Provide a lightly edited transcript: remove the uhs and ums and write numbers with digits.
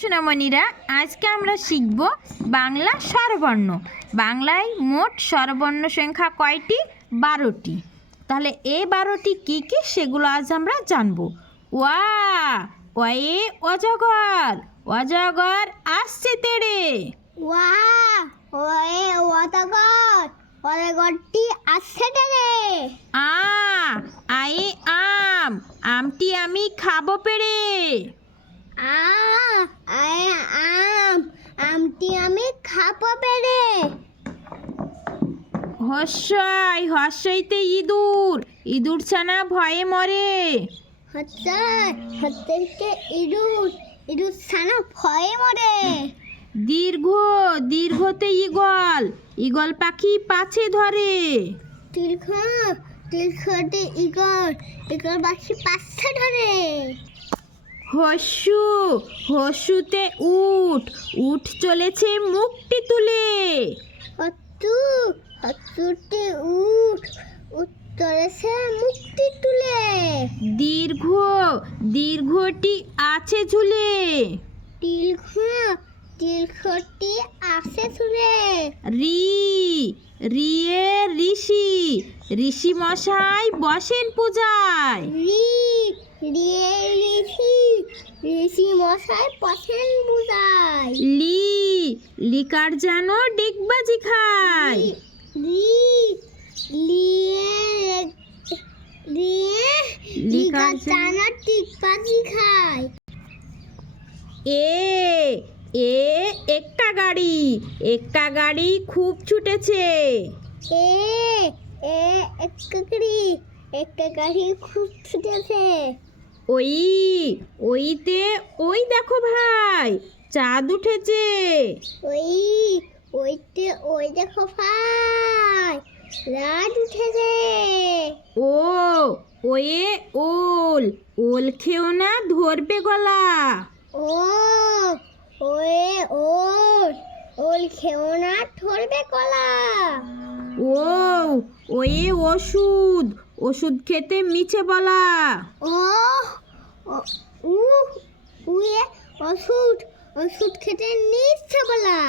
সোনামণিরা, আজকে আমরা শিখব বাংলা স্বরবর্ণ। বাংলায় মোট স্বরবর্ণ সংখ্যা কয়টি? 12টি। তাহলে এই 12টি কী কী সেগুলো আজ আমরা জানব। ওয়া, ওয়ে অজগর, অজগর আসছে তেড়ে। ওয়া, ওয়ে অজগর, অজগরটি আসছে তেড়ে। আ, আয়ে আম, আমটি আমি খাবো পেড়ে। আ, আয়ে আম, আমটি আমি খাবো পেড়ে। হর্ষই, হর্ষইতে ইঁদুর, ইঁদুর ছানা ভয়ে মরে। হচ্ছে হচ্ছে ইঁদুর, ইঁদুর ছানা ভয়ে মরে। দীর্ঘ, দীর্ঘতে ঈগল, ঈগল পাখি পাছে ধরে। দীর্ঘ, দীর্ঘতে ঈগল, ঈগল পাখি পাছে ধরে। হর্ষু, হর্ষুতে উট, উট চলেছে মুখটি তুলে। হচ্ছু, হচ্ছুটি উঠ, উত্তরেছে মুক্তি তুলে। দীর্ঘ, দীর্ঘটি আছে ঝুলে। দীর্ঘ, দীর্ঘটি আছে চুলে। রি, রিয়ে ঋষি, ঋষি মশাই বসেন পূজায়। রি, রিয়ে ঋষি, ঋষি মশাই পছেন বুঝায়। লি, লিকার যেন ডিগবাজি খায়। রি, লিয়ে, লিয়ে, লিকার জানা টিকবাজি খায়। এ, এ এক্কা গাড়ি, এক্কা গাড়ি খুব ছুটেছে। এ, এ একটা গাড়ি খুব ছুটেছে। ওই, ওইতে ওই দেখো ভাই, চাঁদ উঠেছে। ওই, ওইতে ওই দেখো ভাই, রাত উঠেছে। ও, ওয়ে ওল, ওল খেও না ধরবে গলা। ও, ওয়ে ওল, ওল খেও না ধরবে কলা। ও, ওয়ে ওষুধ, ওষুধ খেতে মিছে বলা। ও, উ, উয়ে ওষুধ, ওষুধ খেতে নিচ্ছে বলা।